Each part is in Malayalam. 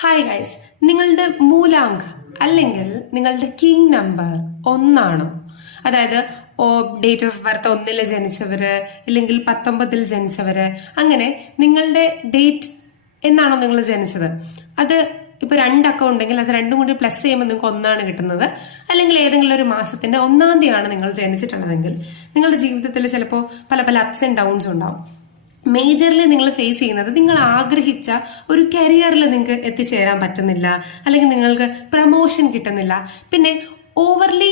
ഹായ് ഗൈസ്, നിങ്ങളുടെ മൂലാങ്ക് അല്ലെങ്കിൽ നിങ്ങളുടെ കിങ് നമ്പർ ഒന്നാണോ? അതായത് ഡേറ്റ് ഓഫ് ബർത്ത് 1 ജനിച്ചവര്, ഇല്ലെങ്കിൽ 19 ജനിച്ചവര്, അങ്ങനെ നിങ്ങളുടെ ഡേറ്റ് എന്നാണോ നിങ്ങൾ ജനിച്ചത്? അത് ഇപ്പൊ 2 അക്കൗണ്ട് ഉണ്ടെങ്കിൽ അത് രണ്ടും കൂടി പ്ലസ് ചെയ്യുമ്പോൾ നിങ്ങൾക്ക് 1 കിട്ടുന്നത്. അല്ലെങ്കിൽ ഏതെങ്കിലും ഒരു മാസത്തിന്റെ 1-ാം തീയതിയാണ് നിങ്ങൾ ജനിച്ചിട്ടുള്ളതെങ്കിൽ നിങ്ങളുടെ ജീവിതത്തിൽ ചിലപ്പോൾ പല അപ്സ് ആൻഡ് ഡൗൺസ് ഉണ്ടാവും. മേജർലി നിങ്ങൾ ഫേസ് ചെയ്യുന്നത് നിങ്ങൾ ആഗ്രഹിച്ച ഒരു കരിയറിൽ നിങ്ങൾക്ക് എത്തിച്ചേരാൻ പറ്റുന്നില്ല, അല്ലെങ്കിൽ നിങ്ങൾക്ക് പ്രമോഷൻ കിട്ടുന്നില്ല. പിന്നെ ഓവർലി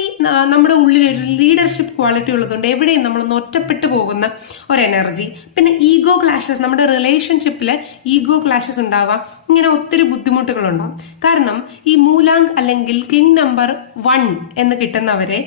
നമ്മുടെ ഉള്ളിൽ ഒരു ലീഡർഷിപ്പ് ക്വാളിറ്റി ഉള്ളതുകൊണ്ട് എവിടെയും നമ്മളൊന്ന് ഒറ്റപ്പെട്ടു പോകുന്ന ഒരു എനർജി. പിന്നെ ഈഗോ ക്ലാഷസ്, നമ്മുടെ റിലേഷൻഷിപ്പിൽ ഈഗോ ക്ലാഷസ് ഉണ്ടാവാം. ഇങ്ങനെ ഒത്തിരി ബുദ്ധിമുട്ടുകളുണ്ടാവും. കാരണം ഈ മൂലാങ്ക് അല്ലെങ്കിൽ കിങ് നമ്പർ 1 എന്ന് കിട്ടുന്നവരെ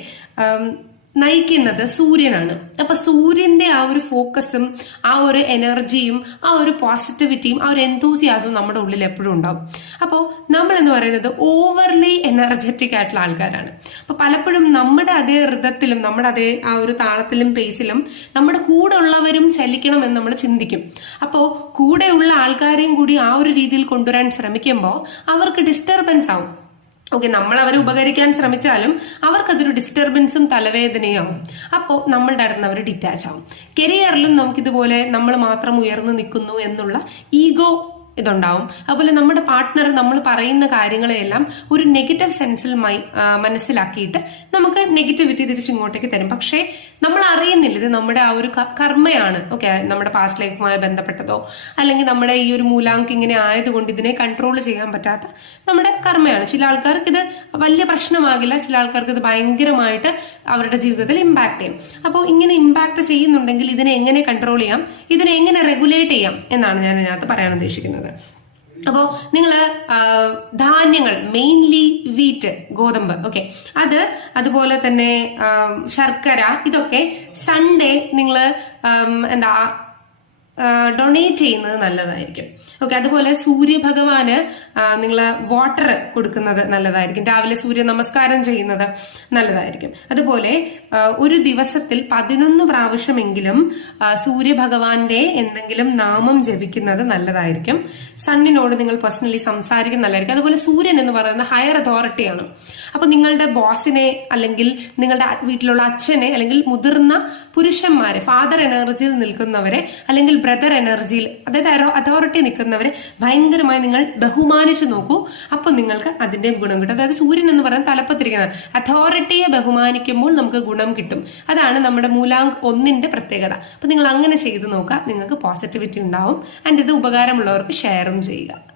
നയിക്കുന്നത് സൂര്യനാണ്. അപ്പൊ സൂര്യന്റെ ആ ഒരു ഫോക്കസും ആ ഒരു എനർജിയും ആ ഒരു പോസിറ്റിവിറ്റിയും ആ ഒരു എന്തൂസിയാസവും നമ്മുടെ ഉള്ളിൽ എപ്പോഴും ഉണ്ടാവും. അപ്പോൾ നമ്മൾ എന്ന് പറയുന്നത് ഓവർലി എനർജറ്റിക് ആയിട്ടുള്ള ആൾക്കാരാണ്. അപ്പൊ പലപ്പോഴും നമ്മുടെ അതേ ഋതത്തിലും നമ്മുടെ അതേ ആ ഒരു താളത്തിലും പേസിലും നമ്മുടെ കൂടെ ഉള്ളവരും ചലിക്കണം എന്ന് നമ്മൾ ചിന്തിക്കും. അപ്പോൾ കൂടെയുള്ള ആൾക്കാരെയും കൂടി ആ ഒരു രീതിയിൽ കൊണ്ടുവരാൻ ശ്രമിക്കുമ്പോൾ അവർക്ക് ഡിസ്റ്റർബൻസ് ആവും. ഓക്കെ, നമ്മൾ അവരെ ഉപകരിക്കാൻ ശ്രമിച്ചാലും അവർക്കതൊരു ഡിസ്റ്റർബൻസും തലവേദനയാവും. അപ്പോൾ നമ്മളുടെ അടുത്ത് അവർ ഡിറ്റാച്ച് ആവും. കരിയറിലും നമുക്കിതുപോലെ നമ്മൾ മാത്രം ഉയർന്നു നിൽക്കുന്നു എന്നുള്ള ഈഗോ ഇതുണ്ടാവും. അതുപോലെ നമ്മുടെ പാർട്ട്ണർ നമ്മൾ പറയുന്ന കാര്യങ്ങളെയെല്ലാം ഒരു നെഗറ്റീവ് സെൻസിൽ മനസ്സിലാക്കിയിട്ട് നമുക്ക് നെഗറ്റിവിറ്റി തിരിച്ചിങ്ങോട്ടേക്ക് തരും. പക്ഷേ നമ്മൾ അറിയുന്നില്ല ഇത് നമ്മുടെ ആ ഒരു കർമ്മയാണ്. ഓക്കെ, നമ്മുടെ പാസ്റ്റ് ലൈഫുമായി ബന്ധപ്പെട്ടതോ അല്ലെങ്കിൽ നമ്മുടെ ഈ ഒരു മൂലാങ്ക് ഇങ്ങനെ ആയതുകൊണ്ട് ഇതിനെ കൺട്രോൾ ചെയ്യാൻ പറ്റാത്ത നമ്മുടെ കർമ്മയാണ്. ചില ആൾക്കാർക്ക് ഇത് വലിയ പ്രശ്നമാകില്ല, ചില ആൾക്കാർക്ക് ഇത് ഭയങ്കരമായിട്ട് അവരുടെ ജീവിതത്തിൽ ഇമ്പാക്ട് ചെയ്യും. അപ്പോൾ ഇങ്ങനെ ഇമ്പാക്ട് ചെയ്യുന്നുണ്ടെങ്കിൽ ഇതിനെ എങ്ങനെ കൺട്രോൾ ചെയ്യാം, ഇതിനെ എങ്ങനെ റെഗുലേറ്റ് ചെയ്യാം എന്നാണ് ഞാൻ അതിനകത്ത് പറയാൻ ഉദ്ദേശിക്കുന്നത്. അപ്പോൾ നിങ്ങൾ ധാന്യങ്ങൾ, മെയിൻലി വീറ്റ്, ഗോതമ്പ്, ഓക്കെ, അതുപോലെ തന്നെ ശർക്കര, ഇതൊക്കെ സൺഡേ നിങ്ങൾ ഡൊണേറ്റ് ചെയ്യുന്നത് നല്ലതായിരിക്കും. ഓക്കെ, അതുപോലെ സൂര്യഭഗവാന് നിങ്ങൾ വാട്ടർ കൊടുക്കുന്നത് നല്ലതായിരിക്കും. രാവിലെ സൂര്യ നമസ്കാരം ചെയ്യുന്നത് നല്ലതായിരിക്കും. അതുപോലെ ഒരു ദിവസത്തിൽ 11 പ്രാവശ്യമെങ്കിലും സൂര്യഭഗവാന്റെ എന്തെങ്കിലും നാമം ജപിക്കുന്നത് നല്ലതായിരിക്കും. സണ്ണിനോട് നിങ്ങൾ പേഴ്സണലി സംസാരിക്കുന്നത് നല്ലതായിരിക്കും. അതുപോലെ സൂര്യൻ എന്ന് പറയുന്നത് ഹയർ അതോറിറ്റിയാണ്. അപ്പൊ നിങ്ങളുടെ ബോസിനെ അല്ലെങ്കിൽ നിങ്ങളുടെ വീട്ടിലുള്ള അച്ഛനെ അല്ലെങ്കിൽ മുതിർന്ന പുരുഷന്മാരെ, ഫാദർ എനർജിയിൽ നിൽക്കുന്നവരെ അല്ലെങ്കിൽ ബ്രദർ എനർജിയിൽ, അതായത് അതോറിറ്റി നിൽക്കുന്നവരെ ഭയങ്കരമായി നിങ്ങൾ ബഹുമാനിച്ചു നോക്കൂ. അപ്പൊ നിങ്ങൾക്ക് അതിന്റെ ഗുണം കിട്ടും. അതായത് സൂര്യൻ എന്ന് പറയുന്നത് തലപ്പത്തിരിക്കുന്നത്, അതോറിറ്റിയെ ബഹുമാനിക്കുമ്പോൾ നമുക്ക് ഗുണം കിട്ടും. അതാണ് നമ്മുടെ മൂലാങ്ക് 1ന്റെ പ്രത്യേകത. അപ്പൊ നിങ്ങൾ അങ്ങനെ ചെയ്തു നോക്കുക, നിങ്ങൾക്ക് പോസിറ്റിവിറ്റി ഉണ്ടാവും. ആൻഡ് ഇത് ഉപകാരമുള്ളവർക്ക് ഷെയറും ചെയ്യുക.